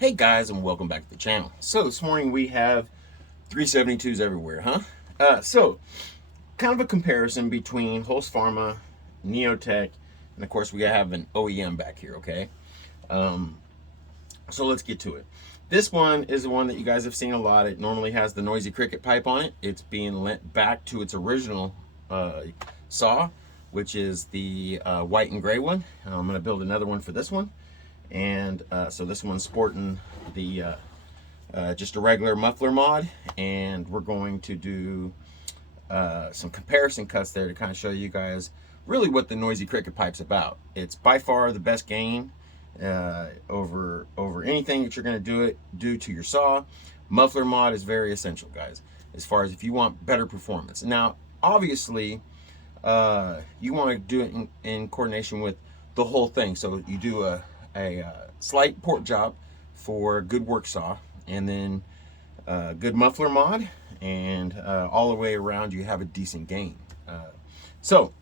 Hey guys, and welcome back to the channel. So this morning we have 372s everywhere, huh? So kind of a comparison between Husqvarna, Neotec, and of course we have an OEM back here, okay? Um, so let's get to it. This one is the one that you guys have seen a lot. It normally has the noisy cricket pipe on it. It's being lent back to its original saw, which is the white and gray one. I'm going to build another one for this one. And so this one's sporting the just a regular muffler mod, and we're going to do some comparison cuts there to kind of show you guys really what the noisy cricket pipe's about. It's by far the best gain over anything that you're going to do to your saw. Muffler mod is very essential, guys, as far as if you want better performance. Now obviously you want to do it in coordination with the whole thing. So you do a slight port job for a good work saw, and then good muffler mod, and all the way around you have a decent gain. So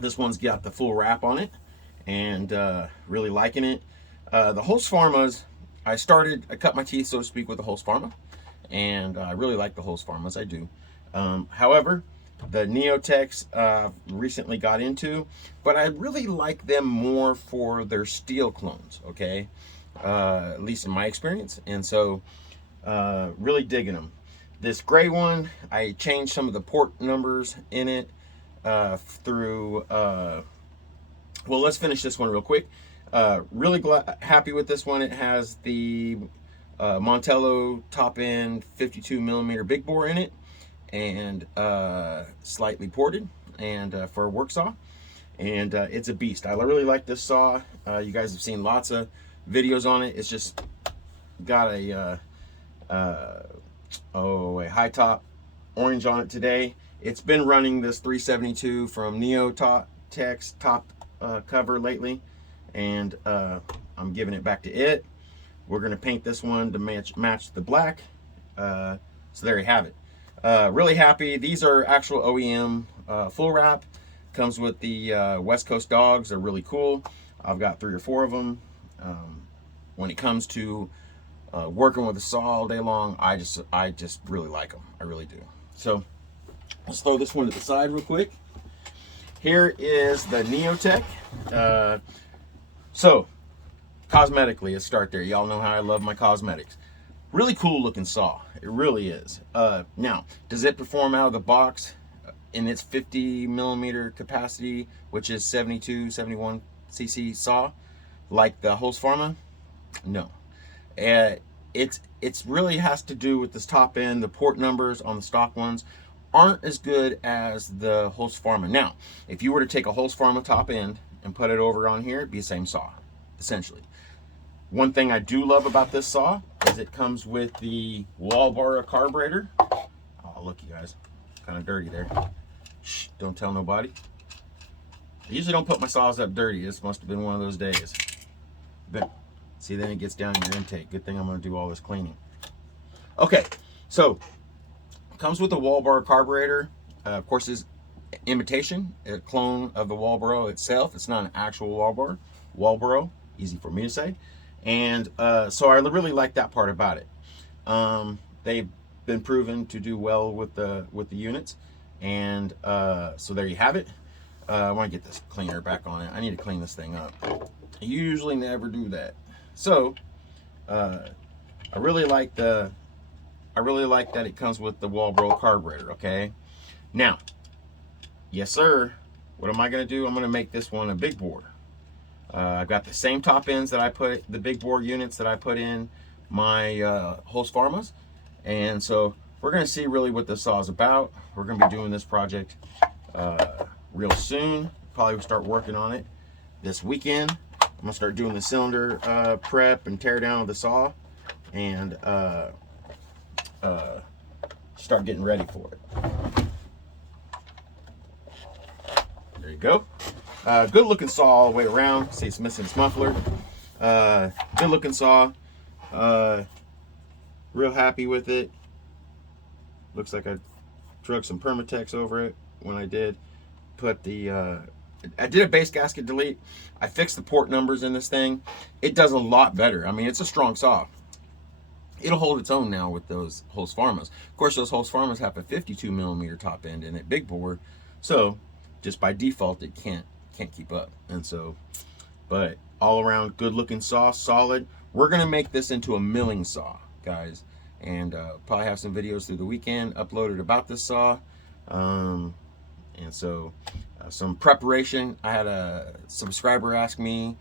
this one's got the full wrap on it, and really liking it. The Husqvarnas, I cut my teeth, so to speak, with the Husqvarna, and I really like the Husqvarnas, I do. However, the Neotecs recently got into, but I really like them more for their steel clones, okay? At least in my experience. And so really digging them. This gray one, I changed some of the port numbers in it through well, let's finish this one real quick. Really happy with this one. It has the Montello top end 52 millimeter big bore in it, and slightly ported, and for a work saw, and it's a beast. I really like this saw. You guys have seen lots of videos on it. It's just got a high top orange on it today. It's been running this 372 from Neotec's top cover lately, and I'm giving it back to it. We're gonna paint this one to match the black. So there you have it. Really happy. These are actual OEM full wrap. Comes with the West Coast dogs. They're really cool. I've got 3 or 4 of them. When it comes to working with a saw all day long, I just really like them. I really do. So let's throw this one to the side real quick. Here is the Neotec. So cosmetically, let's start there. Y'all know how I love my cosmetics. Really cool looking saw. It really is. Now, does it perform out of the box in its 50 millimeter capacity, which is 72, 71 cc saw, like the Husqvarna? No. It's really has to do with this top end. The port numbers on the stock ones aren't as good as the Husqvarna. Now, if you were to take a Husqvarna top end and put it over on here, it'd be the same saw, essentially. One thing I do love about this saw is it comes with the Walbara carburetor. Oh, look, you guys, kind of dirty there. Shh, don't tell nobody. I usually don't put my saws up dirty. This must have been one of those days. But see, then it gets down in your intake. Good thing I'm going to do all this cleaning. Okay, so it comes with the Walbara carburetor. Of course, it's imitation, a clone of the Walboro itself. It's not an actual Walboro, easy for me to say. And so I really like that part about it. They've been proven to do well with the units, and so there you have it. I want to get this cleaner back on it. I need to clean this thing up. I usually never do that. So I really like that it comes with the Walbro carburetor. Okay, now, yes sir, what am I going to do? I'm going to make this one a big bore. I've got the same top ends that I put, the big bore units that I put in my Husqvarnas, and so we're going to see really what this saw is about. We're going to be doing this project real soon. Probably start working on it this weekend. I'm going to start doing the cylinder prep and tear down of the saw, and start getting ready for it. There you go. Good looking saw all the way around. See, it's missing its muffler. Good looking saw. Real happy with it. Looks like I drug some Permatex over it when I did put the I did a base gasket delete. I fixed the port numbers in this thing. It does a lot better. I mean, it's a strong saw. It'll hold its own now with those Husqvarnas. Of course, those Husqvarnas have a 52 millimeter top end in it, big bore. So just by default, it can't keep up. And so, but all around good looking saw, solid. We're gonna make this into a milling saw, guys, and probably have some videos through the weekend uploaded about this saw. And so some preparation. I had a subscriber ask me,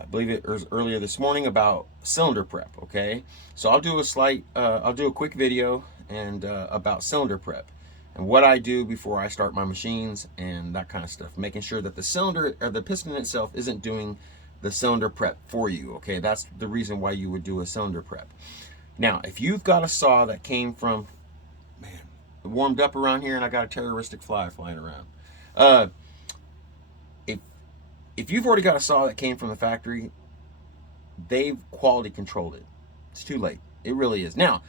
I believe it was earlier this morning, about cylinder prep. Okay, so I'll do a quick video and about cylinder prep and what I do before I start my machines and that kind of stuff, making sure that the cylinder or the piston itself isn't doing the cylinder prep for you. Okay, that's the reason why you would do a cylinder prep. Now, if you've got a saw that came from, man, it warmed up around here and I got a terroristic fly flying around. If you've already got a saw that came from the factory, they've quality controlled it. It's too late. It really is. Now,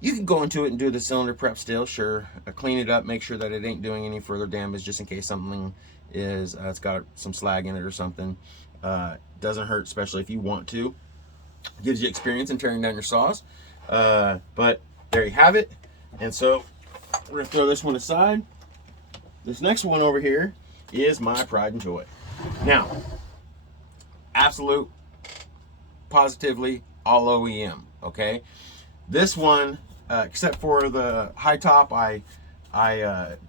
you can go into it and do the cylinder prep still, sure. Clean it up, make sure that it ain't doing any further damage, just in case something is, it's got some slag in it or something. Doesn't hurt, especially if you want to. Gives you experience in tearing down your saws. But there you have it. And so we're gonna throw this one aside. This next one over here is my pride and joy. Now, absolute, positively, all OEM, okay? This one, except for the high top, I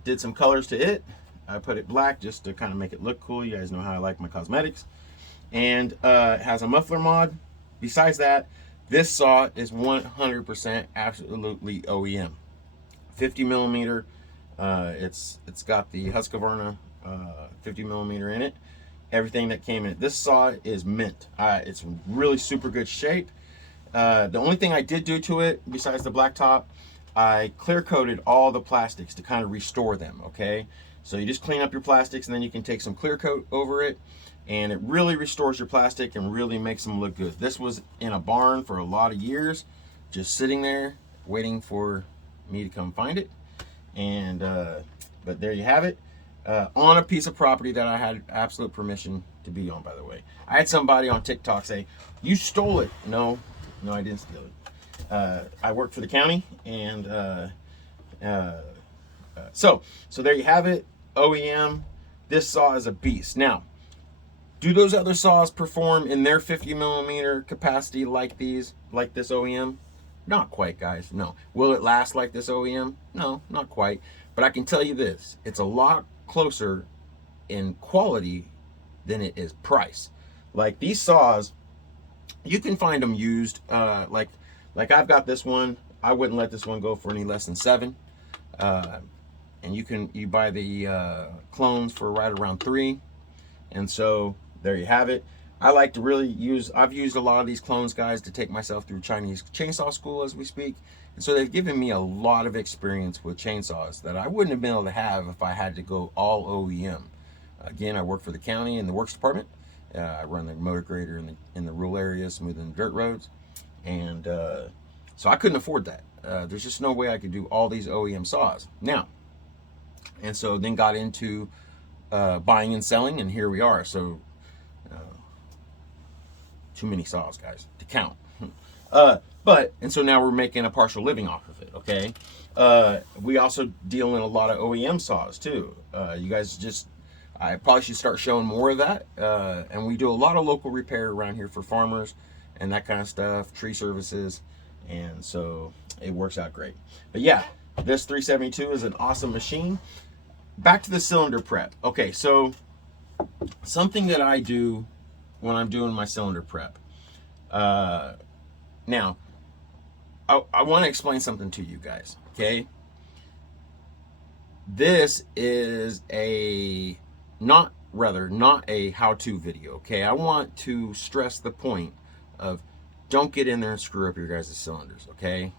did some colors to it. I put it black just to kind of make it look cool. You guys know how I like my cosmetics. And it has a muffler mod. Besides that, this saw is 100% absolutely OEM. 50 millimeter. It's got the Husqvarna 50 millimeter in it. Everything that came in it. This saw is mint. It's really super good shape. The only thing I did do to it, besides the black top, I clear coated all the plastics to kind of restore them, okay? So you just clean up your plastics and then you can take some clear coat over it and it really restores your plastic and really makes them look good. This was in a barn for a lot of years, just sitting there waiting for me to come find it. And but there you have it. On a piece of property that I had absolute permission to be on, by the way. I had somebody on TikTok say, "You stole it." No, I didn't steal it. I work for the county, and so there you have it. OEM. This saw is a beast. Now, do those other saws perform in their 50 millimeter capacity like this OEM? Not quite, guys. No. Will it last like this OEM? No, not quite. But I can tell you this: it's a lot closer in quality than it is price. Like these saws, you can find them used. Like I've got this one. I wouldn't let this one go for any less than $7. And you buy the clones for right around $3. And so there you have it. I like to really I've used a lot of these clones, guys, to take myself through Chinese chainsaw school as we speak. And so they've given me a lot of experience with chainsaws that I wouldn't have been able to have if I had to go all OEM. Again, I work for the county in the works department. I run the motor grader in the rural areas, smoothing the dirt roads. And so I couldn't afford that. There's just no way I could do all these OEM saws. Now, and so then got into buying and selling, and here we are. So too many saws, guys, to count. And so now we're making a partial living off of it, okay? We also deal in a lot of OEM saws too. You guys I probably should start showing more of that. And we do a lot of local repair around here for farmers and that kind of stuff, tree services. And so it works out great. But yeah, this 372 is an awesome machine. Back to the cylinder prep. Okay, so something that I do when I'm doing my cylinder prep. Now, I want to explain something to you guys, okay? This is not a how-to video, okay? I want to stress the point of don't get in there and screw up your guys' cylinders, okay?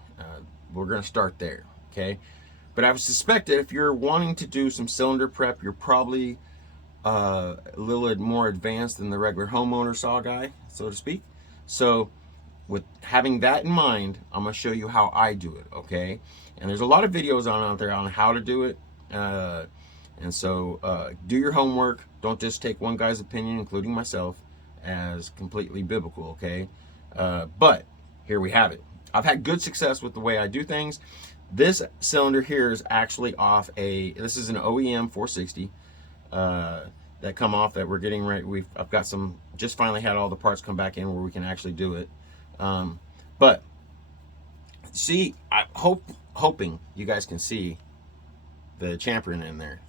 We're going to start there, okay? But I would suspect that if you're wanting to do some cylinder prep, you're probably a little more advanced than the regular homeowner saw guy, so to speak. So with having that in mind, I'm going to show you how I do it, okay? And there's a lot of videos out there on how to do it. And so do your homework. Don't just take one guy's opinion, including myself, as completely biblical, okay? But here we have it. I've had good success with the way I do things. This cylinder here is actually off this is an OEM 460 that come off that we're getting ready. I've got some, just finally had all the parts come back in where we can actually do it. But see, hoping you guys can see the champion in there.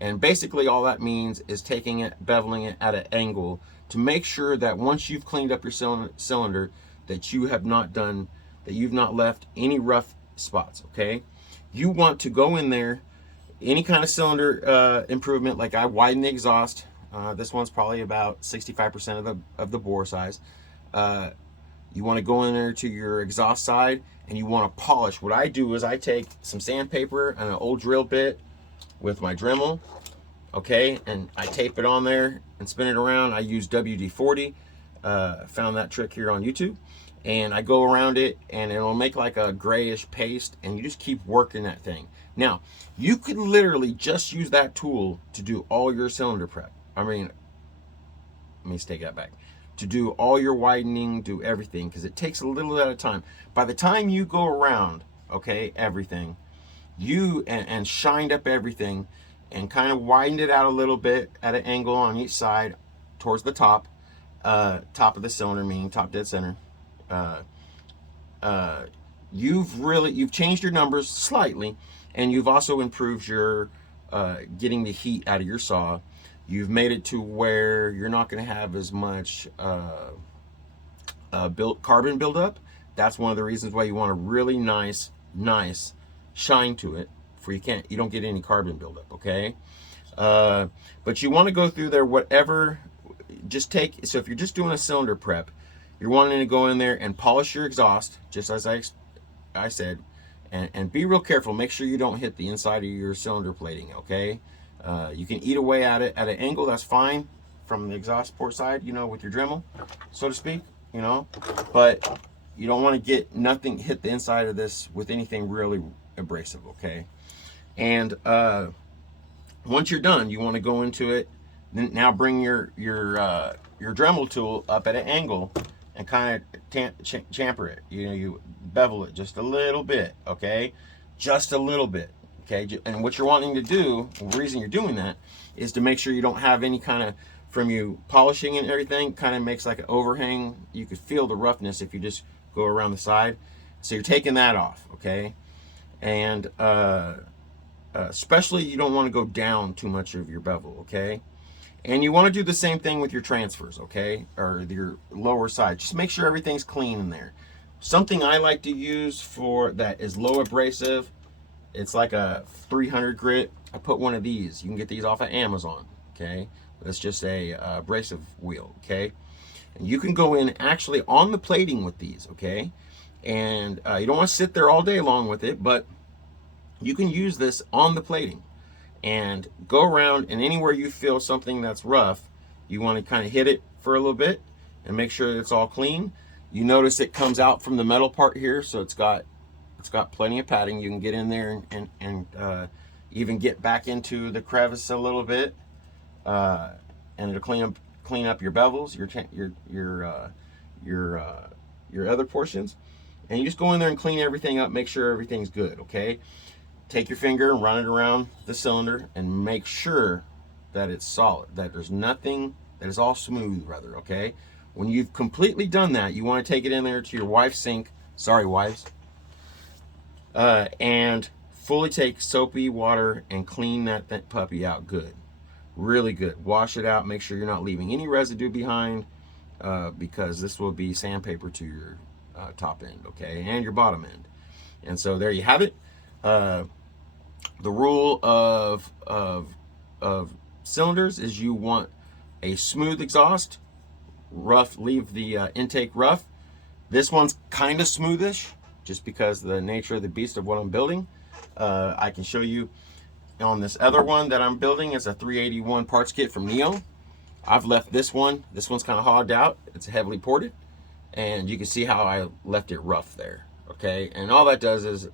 And basically all that means is taking it, beveling it at an angle to make sure that once you've cleaned up your cylinder, that you've not left any rough spots, okay? You want to go in there, any kind of cylinder improvement, like I widen the exhaust. This one's probably about 65% of the bore size. You want to go in there to your exhaust side and you want to polish. What I do is I take some sandpaper and an old drill bit with my Dremel, okay, and I tape it on there and spin it around. I use WD-40, found that trick here on YouTube, and I go around it and it'll make like a grayish paste, and you just keep working that thing. Now, you could literally just use that tool to do all your cylinder prep. I mean, let me take that back. To do all your widening, do everything, because it takes a little at a time. By the time you go around, okay, everything, and shined up everything and kind of widened it out a little bit at an angle on each side towards the top of the cylinder, meaning top dead center. You've changed your numbers slightly, and you've also improved your getting the heat out of your saw. You've made it to where you're not going to have as much carbon buildup. That's one of the reasons why you want a really nice shine to it, for you don't get any carbon buildup, okay? But you want to go through there, so if you're just doing a cylinder prep, you're wanting to go in there and polish your exhaust, just as I said, and be real careful. Make sure you don't hit the inside of your cylinder plating, okay? You can eat away at it at an angle, that's fine, from the exhaust port side, with your Dremel, so to speak, but you don't want to hit the inside of this with anything really abrasive, okay? And once you're done, you want to go into it. Then now bring your Dremel tool up at an angle and kind of chamfer it. You bevel it just a little bit, okay? Just a little bit, okay? And what you're wanting to do, the reason you're doing that, is to make sure you don't have any kind of, from you polishing and everything, kind of makes like an overhang. You could feel the roughness if you just go around the side. So you're taking that off, okay? And especially you don't want to go down too much of your bevel, okay? And you want to do the same thing with your transfers, okay? Or your lower side. Just make sure everything's clean in there. Something I like to use for that is low abrasive, it's like a 300 grit. I put one of these. You can get these off of Amazon, okay? That's just a abrasive wheel, okay? And you can go in actually on the plating with these, okay? And you don't want to sit there all day long with it, but you can use this on the plating and go around, and anywhere you feel something that's rough, you want to kind of hit it for a little bit and make sure that it's all clean. You notice it comes out from the metal part here, so it's got plenty of padding. You can get in there and even get back into the crevice a little bit, and it'll clean up your bevels, your other portions. And you just go in there and clean everything up, make sure everything's good, okay? Take your finger and run it around the cylinder and make sure that it's solid, that there's nothing, that is all smooth, rather, okay? When you've completely done that, you want to take it in there to your wife's sink, sorry wives, and fully take soapy water and clean that puppy out good, really good. Wash it out, make sure you're not leaving any residue behind, because this will be sandpaper to your top end, okay, and your bottom end. And so there you have it. The rule of cylinders is you want a smooth exhaust, rough, leave the intake rough. This one's kind of smoothish just because of the nature of the beast of what I'm building. I can show you on this other one that I'm building. It's a 381 parts kit from Neo. I've left this one's kind of hogged out. It's heavily ported, and you can see how I left it rough there, okay? And all that does is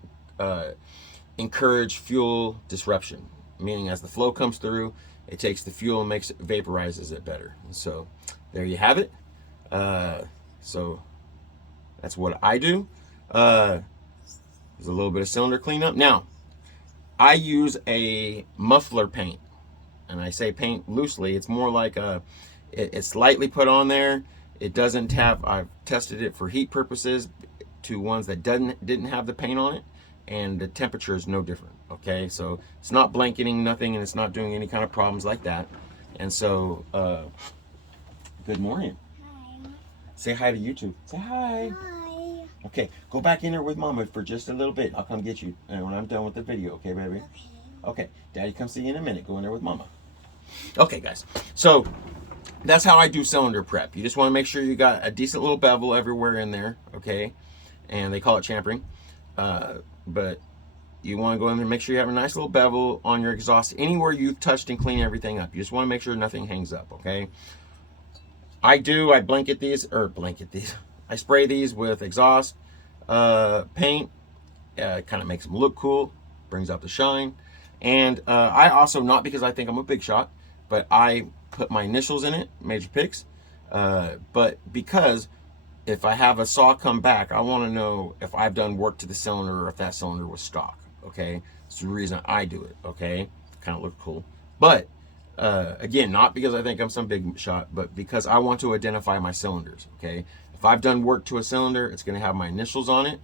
encourage fuel disruption, meaning as the flow comes through, it takes the fuel and vaporizes it better. And so there you have it. So that's what I do. There's a little bit of cylinder cleanup. Now, I use a muffler paint, and I say paint loosely. It's more like it's lightly put on there. It doesn't have, I've tested it for heat purposes to ones that didn't have the paint on it, and the temperature is no different. Okay, so it's not blanketing nothing, and it's not doing any kind of problems like that. And so, good morning. Hi. Say hi to YouTube. Say hi. Hi. Okay, go back in there with Mama for just a little bit. I'll come get you and when I'm done with the video. Okay, baby? Okay. Okay, Daddy, come see you in a minute. Go in there with Mama. Okay, guys. So that's how I do cylinder prep. You just want to make sure you got a decent little bevel everywhere in there. Okay, and they call it champering, but you want to go in there and make sure you have a nice little bevel on your exhaust anywhere you've touched and clean everything up. You just want to make sure nothing hangs up. Okay. I blanket these. I spray these with exhaust paint. Kind of makes them look cool, brings out the shine. And I also, not because I think I'm a big shot, but I put my initials in it, Major Picks. But because if I have a saw come back, I want to know if I've done work to the cylinder or if that cylinder was stock. Okay, it's the reason I do it. Okay, kind of look cool. But again, not because I think I'm some big shot, but because I want to identify my cylinders. Okay, if I've done work to a cylinder, it's going to have my initials on it,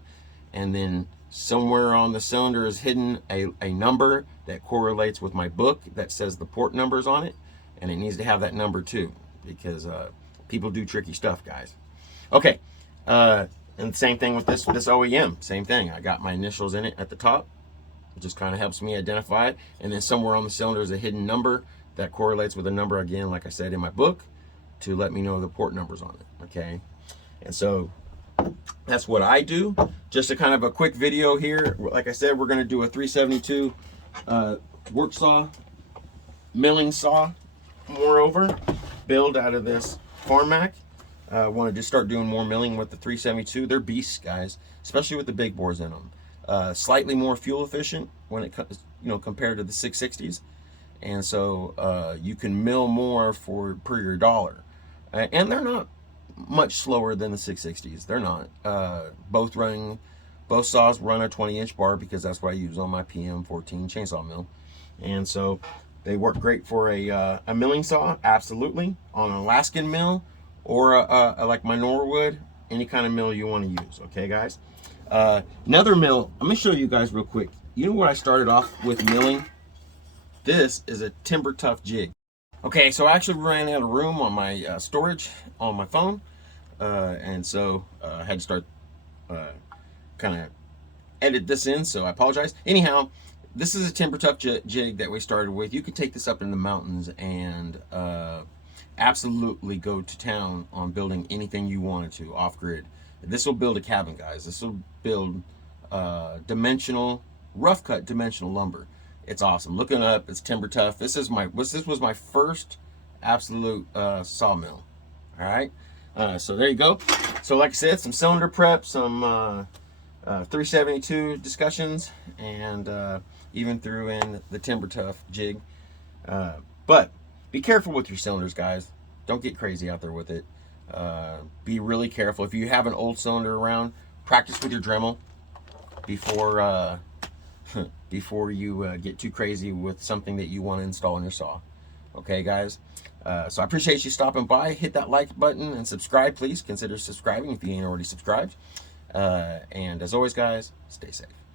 and then somewhere on the cylinder is hidden a number that correlates with my book that says the port numbers on it, and it needs to have that number too, because people do tricky stuff, guys. Okay, and same thing with this OEM. Same thing. I got my initials in it at the top. It just kind of helps me identify it, and then somewhere on the cylinder is a hidden number that correlates with a number, again, like I said in my book, to let me know the port numbers on it. Okay, and so that's what I do. Just a kind of a quick video here. Like I said, we're going to do a 372 work saw, milling saw, moreover, build out of this Farmac. I want to just start doing more milling with the 372. They're beasts, guys, especially with the big bores in them. Slightly more fuel efficient when it comes, compared to the 660s, and so you can mill more per your dollar, and they're not much slower than the 660s. They're not. Both saws run a 20-inch bar because that's what I use on my PM14 chainsaw mill, and so they work great for a milling saw, absolutely, on an Alaskan mill or like my Norwood, any kind of mill you want to use. Okay, guys. Another mill, I'm gonna show you guys real quick. You know what I started off with milling? This is a Timber Tough jig. Okay, so I actually ran out of room on my storage on my phone, and so I had to start kind of edit this in, so I apologize. Anyhow, this is a Timber Tough jig that we started with. You can take this up in the mountains and absolutely go to town on building anything you wanted to off-grid. This will build a cabin, guys. This will build rough cut dimensional lumber. It's awesome. Looking up, it's Timber Tough. This was my first absolute sawmill. All right. So there you go. So like I said, some cylinder prep, some 372 discussions, and even threw in the Timber Tough jig. But be careful with your cylinders, guys. Don't get crazy out there with it. Be really careful. If you have an old cylinder around, practice with your Dremel before before you get too crazy with something that you want to install in your saw. Okay, guys. So I appreciate you stopping by. Hit that like button and subscribe, please. Consider subscribing if you ain't already subscribed. And as always, guys, stay safe.